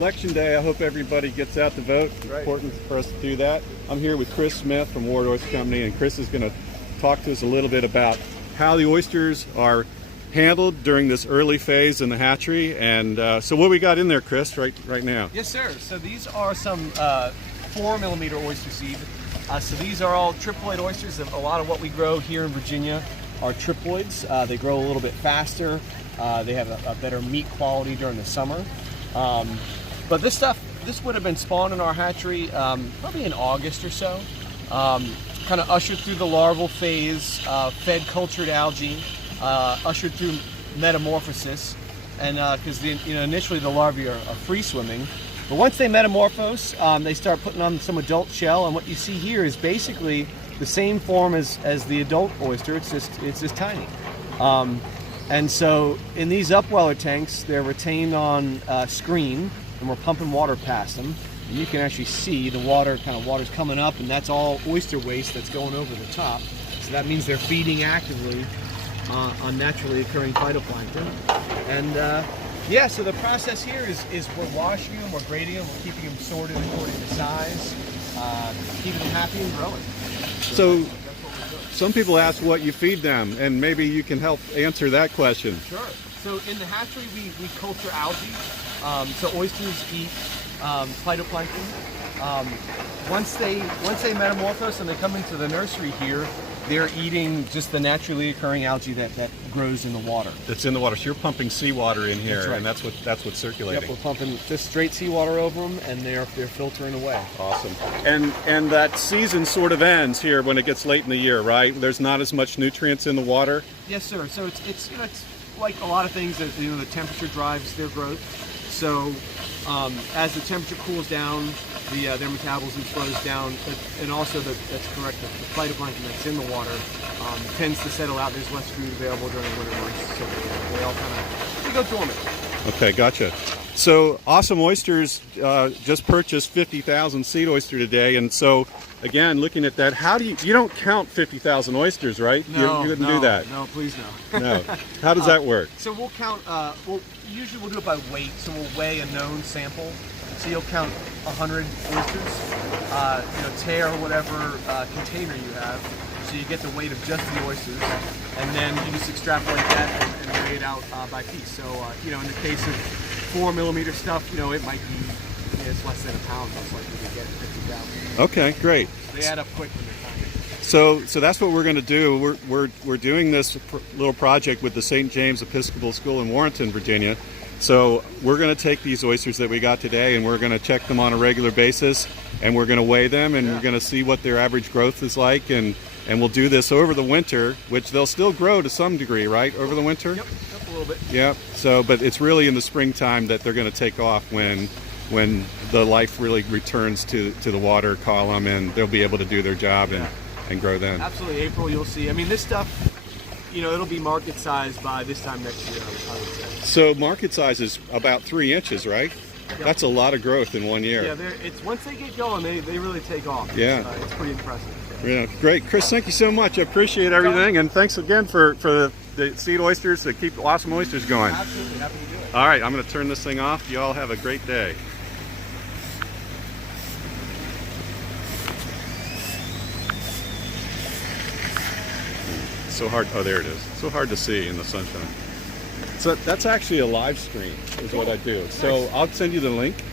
Election day, I hope everybody gets out to vote. It's important for us to do that. I'm here with Chris Smith from Ward Oyster Company, and Chris is going to talk to us a little bit about how the oysters are handled during this early phase in the hatchery. And so what we got in there, Chris, right now? Yes, sir. So these are some 4mm oyster seed. So these are all triploid oysters. A lot of what we grow here in Virginia are triploids. They grow a little bit faster. They have a better meat quality during the summer. But this would have been spawned in our hatchery probably in August or so. Kind of ushered through the larval phase, fed cultured algae, ushered through metamorphosis, and because initially the larvae are free swimming, but once they metamorphose, they start putting on some adult shell, and what you see here is basically the same form as the adult oyster. It's just tiny. And so in these upweller tanks, they're retained on screen, and we're pumping water past them. And you can actually see the water's coming up, and that's all oyster waste that's going over the top. So that means they're feeding actively on naturally occurring phytoplankton. And yeah, so the process here is we're washing them, we're grading them, we're keeping them sorted according to size, keeping them happy and growing. So some people ask what you feed them, and maybe you can help answer that question. Sure. So in the hatchery, we culture algae. So oysters eat phytoplankton. Once they metamorphose and they come into the nursery here, they're eating just the naturally occurring algae that grows in the water. That's in the water. So you're pumping seawater in here, That's right. And that's what's circulating. Yep, we're pumping just straight seawater over them, and they're filtering away. Awesome. And that season sort of ends here when it gets late in the year, right? There's not as much nutrients in the water. Yes, sir. So it's like a lot of things that the temperature drives their growth. So as the temperature cools down, their metabolism slows down, and also that's correct. The phytoplankton that's in the water tends to settle out. There's less food available during the winter months, so they all they go dormant. Okay, gotcha. So Awesome Oysters just purchased 50,000 seed oyster today, and so again, looking at that, how do you don't count 50,000 oysters, right? No, you wouldn't do that. No, please no. No. How does that work? So we'll count. Usually we'll do it by weight. So we'll weigh a known sample. So you'll count 100 oysters, tear whatever container you have. So you get the weight of just the oysters, and then you just extrapolate that and weigh it out by piece. So in the case of 4mm stuff, it might be it's less than a pound. Most likely to get 50,000. Okay, great. So they add up quick when they're tiny. So that's what we're going to do. We're doing this little project with the St. James Episcopal School in Warrenton, Virginia. So we're going to take these oysters that we got today, and we're going to check them on a regular basis, and we're going to weigh them, and we're going to see what their average growth is like, and we'll do this over the winter, which they'll still grow to some degree, right? Over the winter? Yep, a little bit. Yeah. So, but it's really in the springtime that they're going to take off when the life really returns to the water column, and they'll be able to do their job and grow then. Absolutely. April, you'll see. I mean, this stuff, it'll be market size by this time next year, I would say. So market size is about 3 inches, right? Yep. That's a lot of growth in 1 year. Yeah, it's once they get going, they really take off. Yeah. It's pretty impressive. Yeah, great. Chris, thank you so much. I appreciate everything, and thanks again for the seed oysters to keep Awesome Oysters going. Absolutely. Happy to do it. All right, I'm going to turn this thing off. You all have a great day. So hard. Oh, there it is. So hard to see in the sunshine. So that's actually a live stream is what I do. So I'll send you the link.